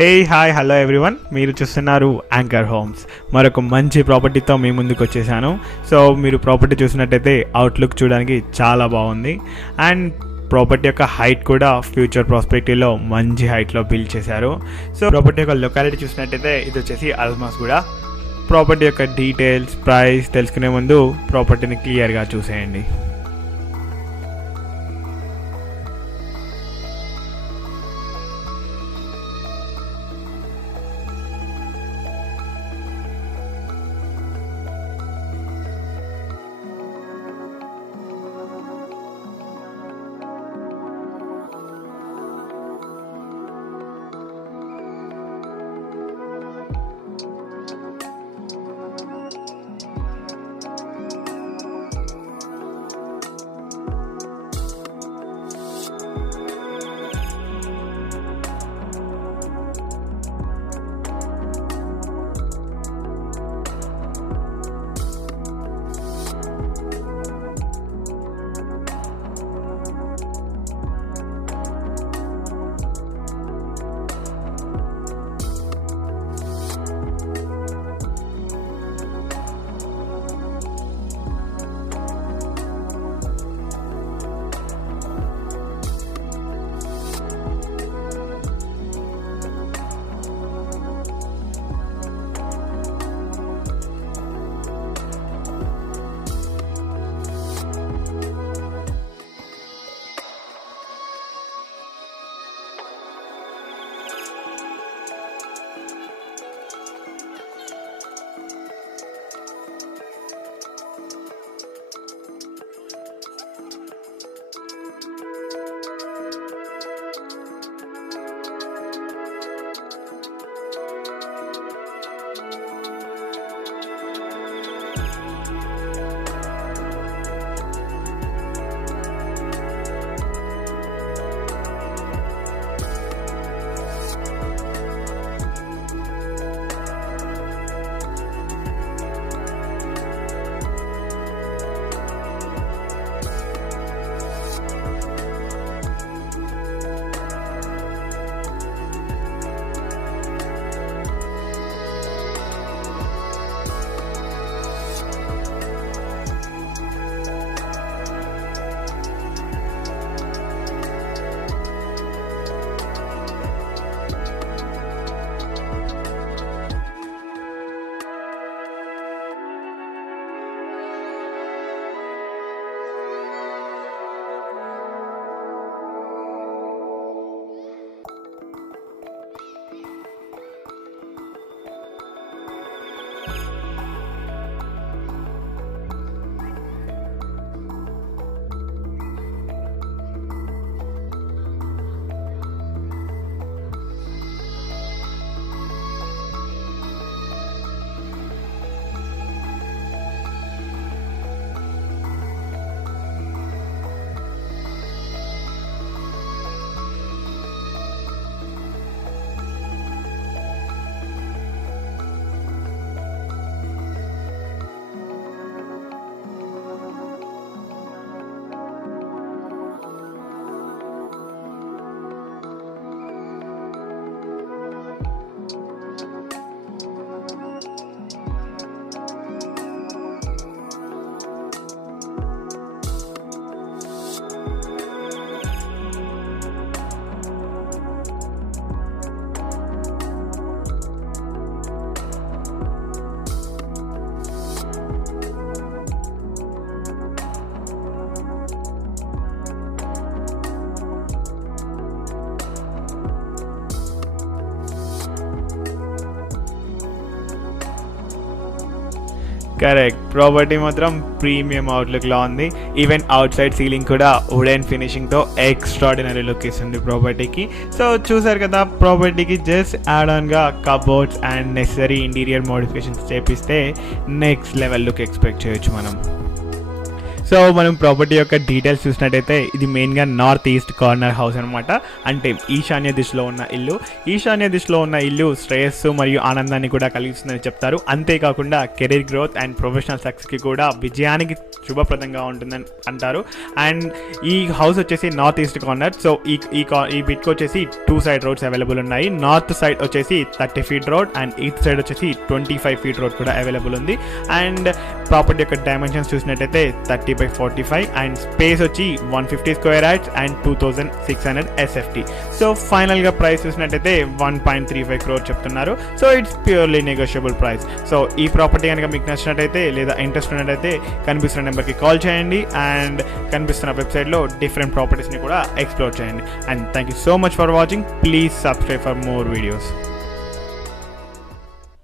Hey hi hello everyone, మీరు చూస్తున్నారు anchor homes. మరొక మంచి ప్రాపర్టీతో మీ ముందుకు వచ్చేసాను. సో మీరు ప్రాపర్టీ చూసినట్టయితే అవుట్లుక్ చూడడానికి చాలా బాగుంది. అండ్ ప్రాపర్టీ యొక్క హైట్ కూడా ఫ్యూచర్ ప్రాస్పెక్టివ్లో మంచి హైట్లో బిల్డ్ చేశారు. సో ప్రాపర్టీ యొక్క లొకాలిటీ చూసినట్టయితే ఇది వచ్చేసి అల్మాస్ కూడా. ప్రాపర్టీ యొక్క డీటెయిల్స్, ప్రైస్ తెలుసుకునే ముందు ప్రాపర్టీని క్లియర్గా చూసేయండి. కరెక్ట్, ప్రాపర్టీ మాత్రం ప్రీమియం అవుట్లుక్లో ఉంది. ఈవెన్ అవుట్ సైడ్ సీలింగ్ కూడా వుడెన్ ఫినిషింగ్తో ఎక్స్ట్రాడినరీ లుక్ ఇస్తుంది ప్రాపర్టీకి. సో చూసారు కదా, ప్రాపర్టీకి జస్ట్ యాడ్ ఆన్గా cupboards and necessary interior modifications చేపిస్తే నెక్స్ట్ లెవెల్ లుక్ ఎక్స్పెక్ట్ చేయొచ్చు మనం. సో మనం ప్రాపర్టీ యొక్క డీటెయిల్స్ చూసినట్టయితే ఇది మెయిన్గా నార్త్ ఈస్ట్ కార్నర్ హౌస్ అనమాట. అంటే ఈశాన్య దిశలో ఉన్న ఇల్లు. ఈశాన్య దిశలో ఉన్న ఇల్లు శ్రేయస్సు మరియు ఆనందాన్ని కూడా కలిగిస్తుందని చెప్తారు. అంతేకాకుండా కెరీర్ గ్రోత్ అండ్ ప్రొఫెషనల్ సక్సెస్కి కూడా విజయానికి శుభప్రదంగా ఉంటుందని అంటారు. అండ్ ఈ హౌస్ వచ్చేసి నార్త్ ఈస్ట్ కార్నర్. సో ఈ బిట్కి వచ్చేసి 2 సైడ్ రోడ్స్ అవైలబుల్ ఉన్నాయి. నార్త్ సైడ్ వచ్చేసి 30 feet road and east side వచ్చేసి 25 feet రోడ్ కూడా అవైలబుల్ ఉంది. అండ్ ప్రాపర్టీ యొక్క డైమెన్షన్స్ చూసినట్టయితే 30x45 అండ్ స్పేస్ వచ్చి 150 square yards and 2600 SFT. So ఫైనల్గా ప్రైస్ చూసినట్టయితే 1.35 crore చెప్తున్నారు. So it's purely negotiable price. So ఈ ప్రాపర్టీ కనుక మీకు నచ్చినట్టయితే లేదా ఇంట్రెస్ట్ ఉన్నట్టయితే కనిపిస్తున్న నెంబర్కి కాల్ చేయండి అండ్ కనిపిస్తున్న వెబ్సైట్లో డిఫరెంట్ ప్రాపర్టీస్ని కూడా ఎక్స్ప్లోర్ చేయండి. And thank you so much for watching. Please subscribe for more videos.